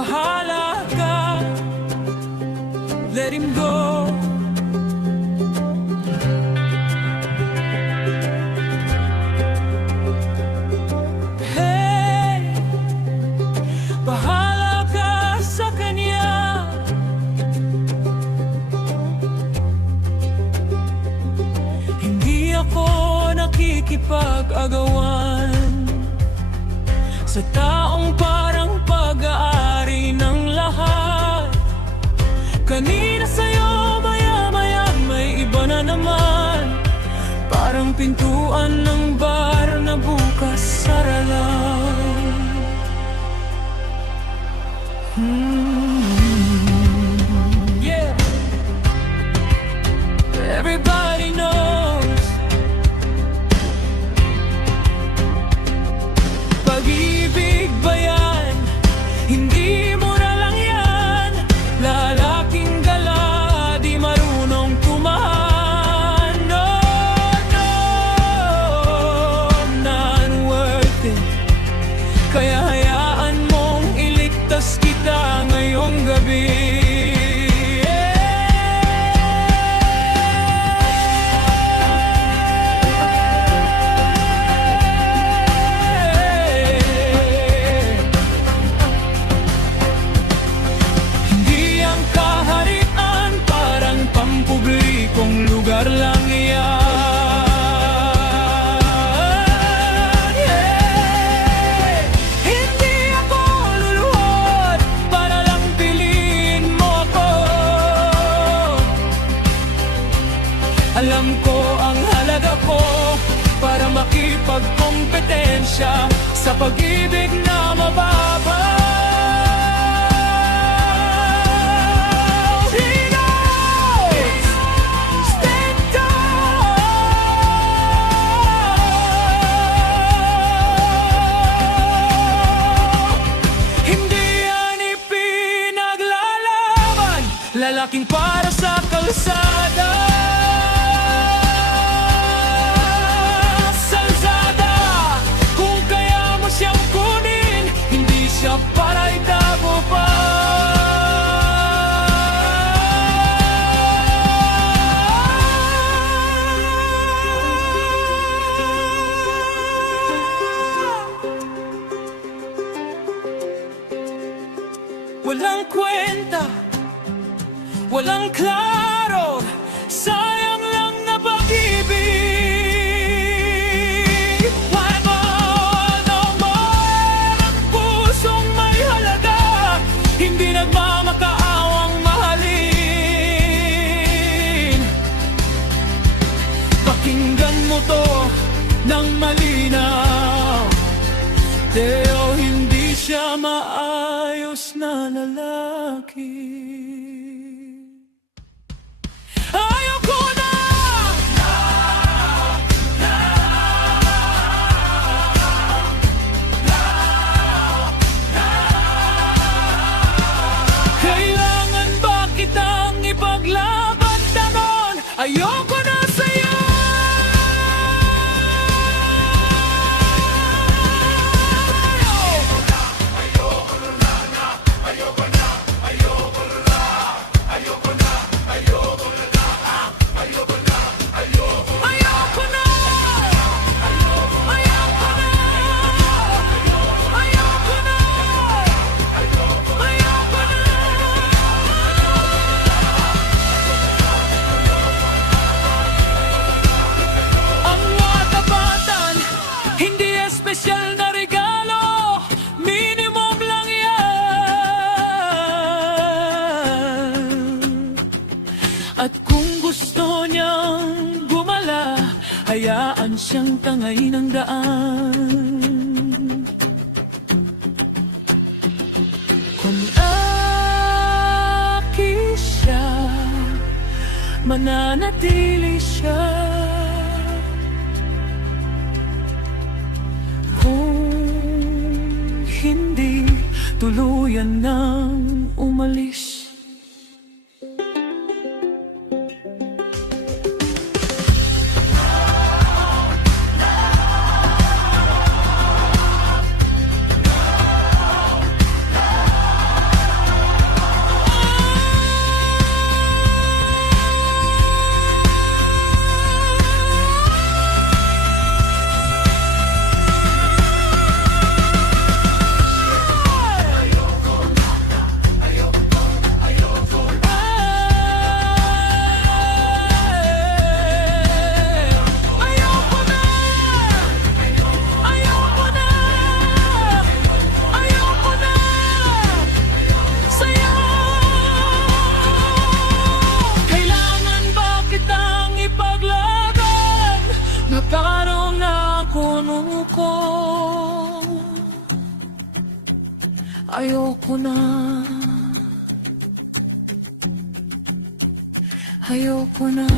bahala ka, let him go. Hey, bahala ka sa kanya. Hindi ako nakikipag-agawan sa taong parang pag-aari ng lahat. Kanina sa'yo, maya-maya may iba na naman. Parang pintuan ng bar na bukas sara lang. Yeah. Everybody knows pag-ibig ba yan? Hindi mo na lang yan. Lalaking gala, di marunong tumahan. No, no, not worth it. Kaya hayaan mong iligtas kita ngayong gabi. Kung lugar lang yan, yeah. Hindi ako luluhod para lang piliin mo ako. Alam ko ang halaga ko para makipagkompetensya sa pag-ibig na mababa. Lalaking para sa kalsada, salsada. Kung kaya mo siyang kunin, hindi siya para itago pa. Walang kwenta, walang klaro, sayang lang na pag-ibig. Why more, no more, ang pusong may halaga, hindi nagmamakaawang mahalin. Pakinggan mo to ng malinaw, Teo, hindi siya maayos na lalaki. Ayoko na sa'yo. Ayoko na. Ayoko na. Ayoko na. Ayoko na. Ayoko na. Ayoko na. Ayoko na. Ayoko na. Ayoko na. Ayoko na. Ayoko na. Espesyal na regalo, minimum lang yan. At kung gusto niyang gumala, hayaan siyang tangay ng daan. Kung aki siya, mananatili siya. Hindi tuluyan nang umalis. Ayoko na. Ayoko na.